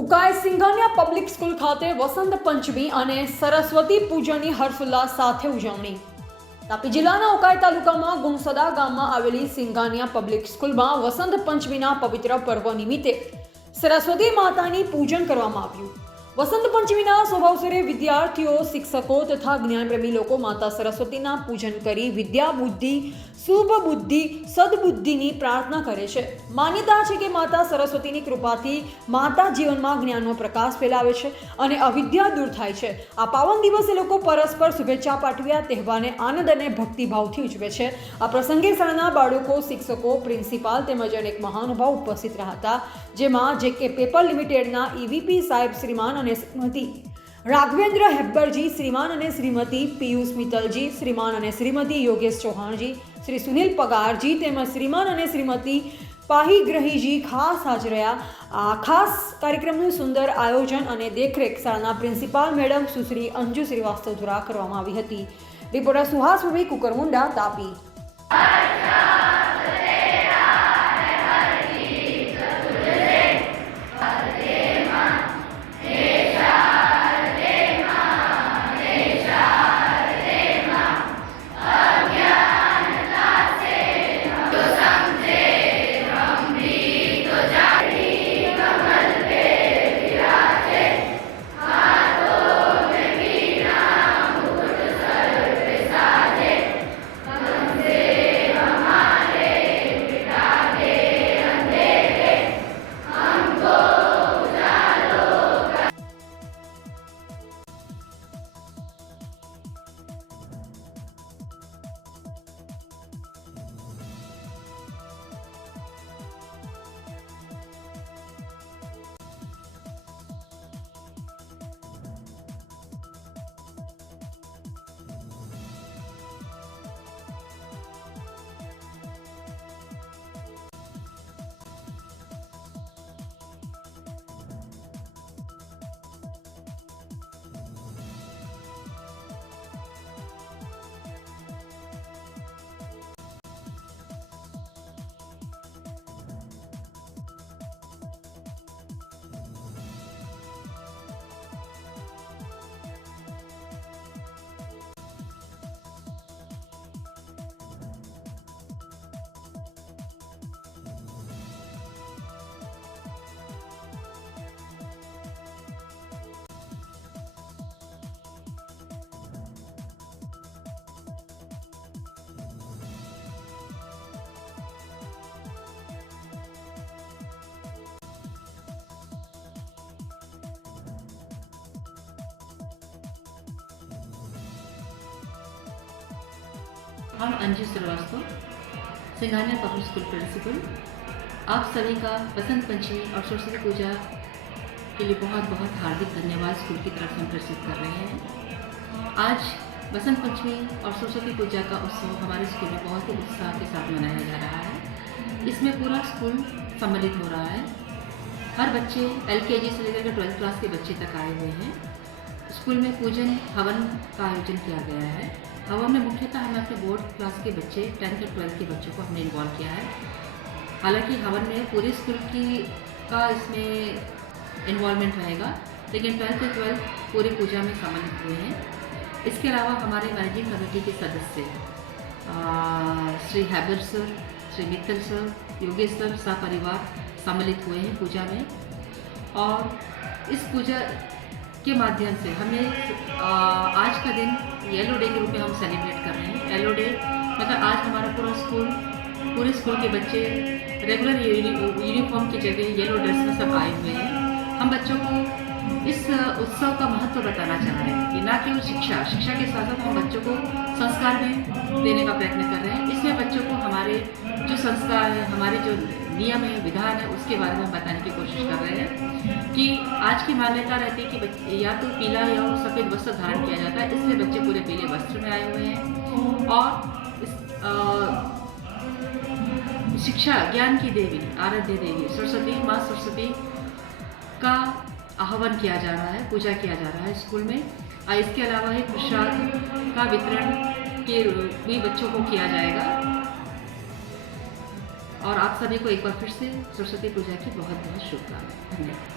Ukai Singhania public school ખાતે વસંત પંચમી અને સરસ્વતી પૂજનની હર્ષોલ્લાસ સાથે ઉજવણી. તાપી જિલ્લાના ઉકાઈ તાલુકામાં ગુણસદા ગામમાં આવેલી સિંઘાનિયા પબ્લિક સ્કૂલમાં વસંત પંચમીના પવિત્ર પર્વ નિમિત્તે સરસ્વતી માતાની પૂજન કરવામાં આવ્યું. વસંત પંચમીના શુભ અવસરે વિદ્યાર્થીઓ, શિક્ષકો તથા જ્ઞાનપ્રેમી લોકો માતા સરસ્વતીના પૂજન કરી વિદ્યા બુદ્ધિ, શુભ બુદ્ધિ, સદબુદ્ધિની પ્રાર્થના કરે છે. માન્યતા છે કે માતા સરસ્વતીની કૃપાથી માતા જીવનમાં જ્ઞાનનો પ્રકાશ ફેલાવે છે અને અવિદ્યા દૂર થાય છે. આ પાવન દિવસે લોકો પરસ્પર શુભેચ્છા પાઠવી આ તહેવારને આનંદ અને ભક્તિભાવથી ઉજવે છે. આ પ્રસંગે શાળાના બાળકો, શિક્ષકો, પ્રિન્સિપાલ તેમજ અનેક મહાનુભાવ ઉપસ્થિત રહ્યા હતા, જેમાં જે.કે. પેપર લિમિટેડના EVP સાહેબ શ્રીમાન અને શ્રીમતી રાઘવેન્દ્ર હેબ્બરજી, શ્રીમાન અને શ્રીમતી પિયુષ મિત્તલજી, શ્રીમાન અને શ્રીમતી યોગેશ ચૌહાણજી, શ્રી સુનિલ પગારજી તેમજ શ્રીમાન અને શ્રીમતી પાહીગ્રહીજી ખાસ હાજર રહ્યા. આ ખાસ કાર્યક્રમનું સુંદર આયોજન અને દેખરેખ શાળાના પ્રિન્સિપાલ મેડમ સુશ્રી અંજુ શ્રીવાસ્તવ દ્વારા કરવામાં આવી હતી. રિપોર્ટર સુહાસ ભૂમિ, કુકરમુંડા, તાપી. हम Anju Shrivastava, Singhania public school principal, आप सभी का बसंत पंचमी और सरस्वती पूजा के लिए बहुत बहुत हार्दिक धन्यवाद स्कूल की तरफ से हम प्रस्तुत कर रहे हैं. आज बसंत पंचमी और सरस्वती पूजा का उत्सव हमारे स्कूल में बहुत ही उत्साह के साथ मनाया जा रहा है. इसमें पूरा स्कूल सम्मिलित हो रहा है. हर बच्चे LKG से लेकर 12th क्लास के बच्चे तक आए हुए हैं. स्कूल में पूजन हवन का आयोजन किया गया है. हवन में मुख्यतः हमने अपने बोर्ड क्लास के बच्चे 10th और 12th के बच्चों को हमने इन्वॉल्व किया है. हालांकि हवन में पूरे स्कूल का इसमें इन्वॉल्वमेंट रहेगा, लेकिन 12th और 12th पूरी पूजा में सम्मिलित हुए हैं. इसके अलावा हमारे मैनेजिंग कमेटी के सदस्य Shri Haber sir, Shri Mittal sir, Yogesh sir सपरिवार सम्मिलित हुए हैं पूजा में. और इस पूजा के माध्यम से हमें आज का दिन येलो डे के रूप में हम सेलिब्रेट कर रहे हैं. येलो डे मतलब आज हमारा पूरे स्कूल के बच्चे रेगुलर यूनिफॉर्म की जगह येलो ड्रेस में सब आए हुए हैं. हम बच्चों को इस उत्सव का महत्व बताना चाह रहे हैं कि ना केवल शिक्षा के साथ साथ हम बच्चों को संस्कार भी देने का प्रयत्न कर रहे हैं. इसमें बच्चों को हमारे जो संस्कार है, हमारे जो नियम है, विधान है, उसके बारे में बताने की कोशिश कर रहे हैं कि आज की मान्यता रहती है कि या तो पीला या सफ़ेद वस्त्र धारण किया जाता है, इसलिए बच्चे पूरे पीले वस्त्र में आए हुए हैं. और इस शिक्षा ज्ञान की देवी, आराध्य देवी सरस्वती माँ सरस्वती का आह्वान किया जा रहा है, पूजा किया जा रहा है स्कूल में. इसके अलावा ही प्रसाद का वितरण के भी बच्चों को किया जाएगा. और आप सभी को एक बार फिर से सरस्वती पूजा की बहुत बहुत शुभकामनाएं. धन्यवाद.